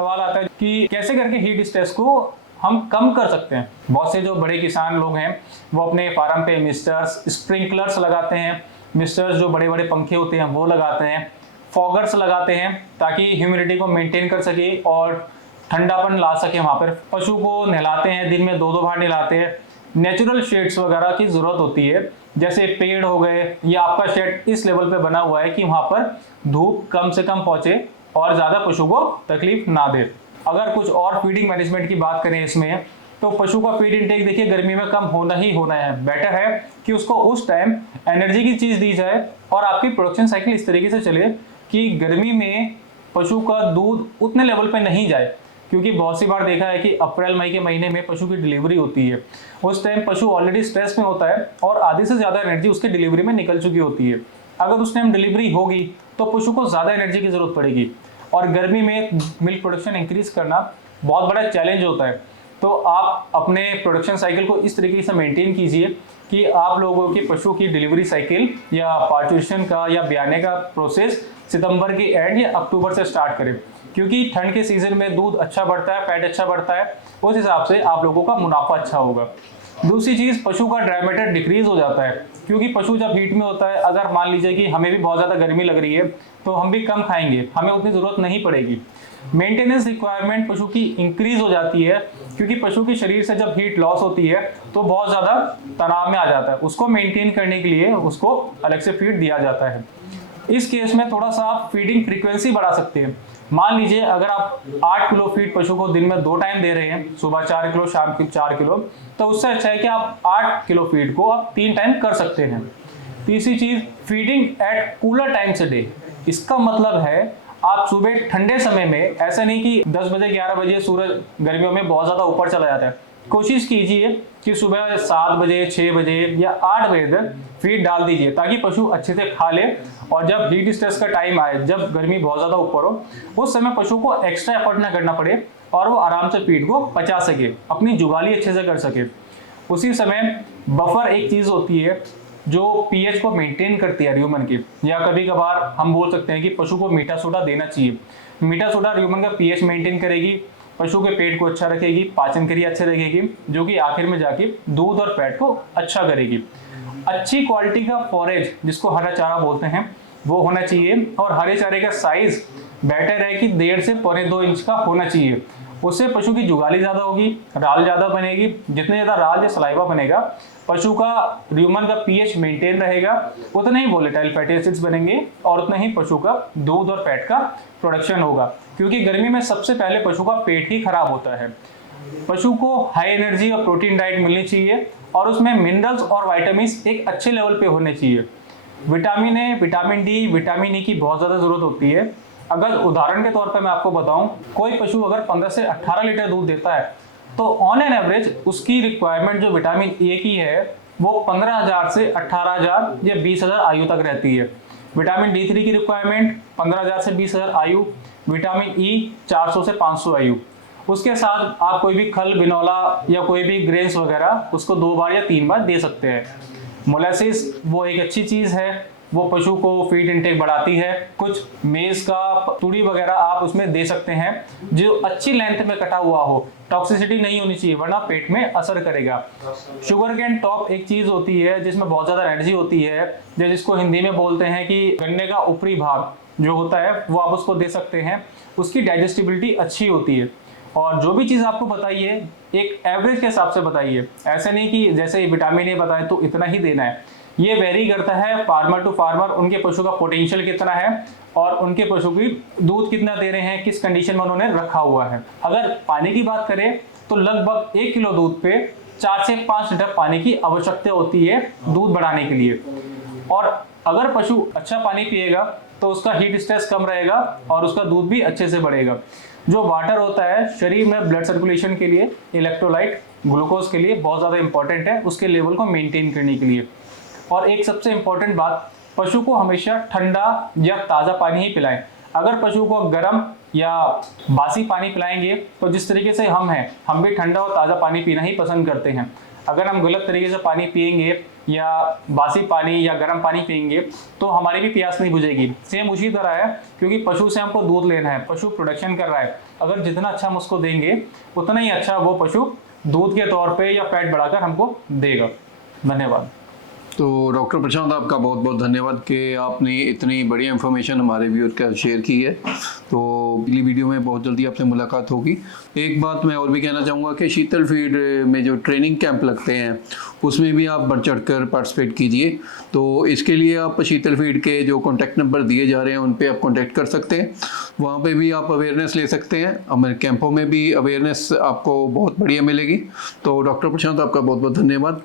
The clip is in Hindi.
सवाल आता है कि कैसे करके हीट स्ट्रेस को हम कम कर सकते हैं। बहुत से जो बड़े किसान लोग हैं वो अपने फार्म पे मिस्टर्स, स्प्रिंकलर्स लगाते हैं। मिस्टर्स जो बड़े बड़े पंखे होते हैं वो लगाते हैं, फॉगर्स लगाते हैं ताकि ह्यूमिडिटी को मेंटेन कर सके और ठंडापन ला सके। वहां पर पशु को नहलाते हैं, दिन में 2-2 बार नहलाते हैं। नेचुरल शेड्स वगैरह की जरूरत होती है, जैसे पेड़ हो गए या आपका शेड इस लेवल पे बना हुआ है कि वहां पर धूप कम से कम पहुंचे और ज्यादा पशु को तकलीफ ना दे। अगर कुछ और फीडिंग मैनेजमेंट की बात करें इसमें, तो पशु का फीड इंटेक देखिए गर्मी में कम होना ही होना है। बेटर है कि उसको उस टाइम एनर्जी की चीज दी जाए और आपकी प्रोडक्शन साइकिल इस तरीके से चले कि गर्मी में पशु का दूध उतने लेवल पे नहीं जाए, क्योंकि बहुत सी बार देखा है कि अप्रैल मई के महीने में पशु की डिलीवरी होती है। उस टाइम पशु ऑलरेडी स्ट्रेस में होता है और आधी से ज्यादा एनर्जी उसके डिलीवरी में निकल चुकी होती है। अगर उस टाइम डिलीवरी होगी तो पशु को ज्यादा एनर्जी की जरूरत पड़ेगी और गर्मी में मिल्क प्रोडक्शन इंक्रीज करना बहुत बड़ा चैलेंज होता है। तो आप अपने प्रोडक्शन साइकिल को इस तरीके से मेंटेन कीजिए कि आप लोगों के पशु की डिलीवरी साइकिल या पार्ट्यूशन का या ब्याने का प्रोसेस सितंबर के एंड या अक्टूबर से स्टार्ट करें, क्योंकि ठंड के सीजन में दूध अच्छा बढ़ता है, फैट अच्छा बढ़ता है, उस हिसाब से आप लोगों का मुनाफा अच्छा होगा। दूसरी चीज, पशु का ड्राई मैटर डिक्रीज हो जाता है, क्योंकि पशु जब हीट में होता है, अगर मान लीजिए कि हमें भी बहुत ज्यादा गर्मी लग रही है तो हम भी कम खाएंगे, हमें उतनी जरूरत नहीं पड़ेगी। मेंटेनेंस रिक्वायरमेंट पशु की इंक्रीज हो जाती है, क्योंकि पशु के शरीर से जब हीट लॉस होती है तो बहुत ज्यादा तनाव में आ जाता है। उसको मेंटेन करने के लिए उसको अलग से फीड दिया जाता है। इस केस में थोड़ा सा आप फीडिंग फ्रीक्वेंसी बढ़ा सकते हैं। मान लीजिए अगर आप 8 किलो फीड पशु को दिन में 2 टाइम दे रहे हैं, सुबह 4 किलो, शाम को 4 किलो, तो उससे अच्छा है कि आप 8 किलो फीड को आप 3 टाइम कर सकते हैं। तीसरी चीज, feeding at cooler times a day. इसका मतलब है आप सुबह ठंडे समय में, ऐसा नहीं कि 10 बजे 11 बजे सूरज गर्मियों में बहुत ज्यादा ऊपर चला जाता है, कोशिश कीजिए कि सुबह 7 बजे, 6 बजे या 8 बजे तक फीड डाल दीजिए ताकि पशु अच्छे से खा ले और जब हीट स्ट्रेस का टाइम आए, जब गर्मी बहुत ज्यादा ऊपर हो, उस समय पशु को एक्स्ट्रा एफर्ट ना करना पड़े और वो आराम से फीड को पचा सके, अपनी जुगाली अच्छे से कर सके। उसी समय बफर एक चीज होती है जो पीएच को मेंटेन करती है र्यूमन की, या कभी कभार हम बोल सकते हैं कि पशु को मीठा सोडा देना चाहिए। मीठा सोडा र्यूमन का पीएच मेंटेन करेगी, पशु के पेट को अच्छा रखेगी, पाचन क्रिया अच्छी रखेगी, जो कि आखिर में जाके दूध और फैट को अच्छा करेगी। अच्छी क्वालिटी का फॉरेज, जिसको हरा चारा बोलते हैं, वो होना चाहिए और हरे चारे का साइज बेटर है कि 1.5 से 1.25 इंच का होना चाहिए। उससे पशु की जुगाली ज्यादा होगी, राल ज्यादा बनेगी। जितने ज्यादा राल या सलाइवा बनेगा, पशु का र्यूमन का पीएच मेंटेन रहेगा, उतने ही वोलेटाइल फैटी एसिड्स बनेंगे और उतना ही पशु का दूध और फैट का प्रोडक्शन होगा, क्योंकि गर्मी में सबसे पहले पशु का पेट ही खराब होता है। पशु को हाई एनर्जी और प्रोटीन डाइट मिलनी चाहिए और उसमें मिनरल्स और विटामिन एक अच्छे लेवल पे होने चाहिए। Vitamin A, vitamin D, vitamin E की बहुत ज्यादा जरूरत होती है। अगर उदाहरण के तौर पर मैं आपको बताऊं, कोई पशु अगर 15 से 18 लीटर दूध देता है तो ऑन एन एवरेज उसकी रिक्वायरमेंट जो विटामिन ए की है वो 15,000 से 18,000 या 20,000 आयु तक रहती है। विटामिन D3 की रिक्वायरमेंट 15,000 से 20,000 आयु, विटामिन ई 400 से 500 आयु। उसके साथ आप कोई भी खल, बिनौला या कोई भी ग्रेन्स वगैरह उसको 2 बार या 3 बार दे सकते हैं। मोलासिस वो एक अच्छी चीज है, वो पशु को फीड इंटेक बढ़ाती है। कुछ मेज का तुड़ी वगैरह आप उसमें दे सकते हैं जो अच्छी लेंथ में कटा हुआ हो, टॉक्सिसिटी नहीं होनी चाहिए वरना पेट में असर करेगा। शुगर कैन टॉप एक चीज होती है जिसमें बहुत ज्यादा एनर्जी होती है, जिसको हिंदी में बोलते हैं कि गन्ने का ऊपरी भाग जो होता है वो आप उसको दे सकते हैं। उसकी डाइजेस्टिबिलिटी अच्छी होती है। और जो भी चीज आपको बताइए एक एवरेज के हिसाब से बताइए, ऐसे नहीं कि जैसे विटामिन ए बताए तो इतना ही देना है। ये वेरी करता है फार्मर टू फार्मर, उनके पशु का पोटेंशियल कितना है और उनके पशु की दूध कितना दे रहे हैं, किस कंडीशन में उन्होंने रखा हुआ है। अगर पानी की बात करें तो लगभग 1 किलो दूध पे 4 से 5 लीटर पानी की आवश्यकता होती है दूध बढ़ाने के लिए। और अगर पशु अच्छा पानी पिएगा तो उसका हीट स्ट्रेस कम रहेगा और उसका दूध भी अच्छे से बढ़ेगा। जो वाटर होता है शरीर में ब्लड सर्कुलेशन के लिए, इलेक्ट्रोलाइट, ग्लूकोज के लिए बहुत ज़्यादा इंपॉर्टेंट है उसके लेवल को मेंटेन करने के लिए। और एक सबसे इंपॉर्टेंट बात, पशु को हमेशा ठंडा या ताज़ा पानी ही पिलाएं। अगर पशु को गर्म या बासी पानी पिलाएंगे तो जिस तरीके से हम हैं, हम भी ठंडा और ताज़ा पानी पीना ही पसंद करते हैं। अगर हम गलत तरीके से पानी पिएंगे या बासी पानी या गर्म पानी पियेंगे तो हमारी भी प्यास नहीं बुझेगी। सेम उसी तरह है, क्योंकि पशु से हमको दूध लेना है, पशु प्रोडक्शन कर रहा है, अगर जितना अच्छा हम उसको देंगे उतना ही अच्छा वो पशु दूध के तौर पे या फैट बढ़ाकर हमको देगा। धन्यवाद। तो डॉक्टर प्रशांत, आपका बहुत बहुत धन्यवाद कि आपने इतनी बढ़िया इन्फॉर्मेशन हमारे व्यूअर के साथ शेयर की है। तो अगली वीडियो में बहुत जल्दी आपसे मुलाकात होगी। एक बात मैं और भी कहना चाहूँगा कि शीतल फीड में जो ट्रेनिंग कैंप लगते हैं उसमें भी आप बढ़ चढ़ कर पार्टिसिपेट कीजिए। तो इसके लिए आप शीतल फीड के जो कॉन्टैक्ट नंबर दिए जा रहे हैं उन पर आप कॉन्टैक्ट कर सकते हैं, वहाँ पर भी आप अवेयरनेस ले सकते हैं। हमारे कैंपों में भी अवेयरनेस आपको बहुत बढ़िया मिलेगी। तो डॉक्टर प्रशांत, आपका बहुत बहुत धन्यवाद।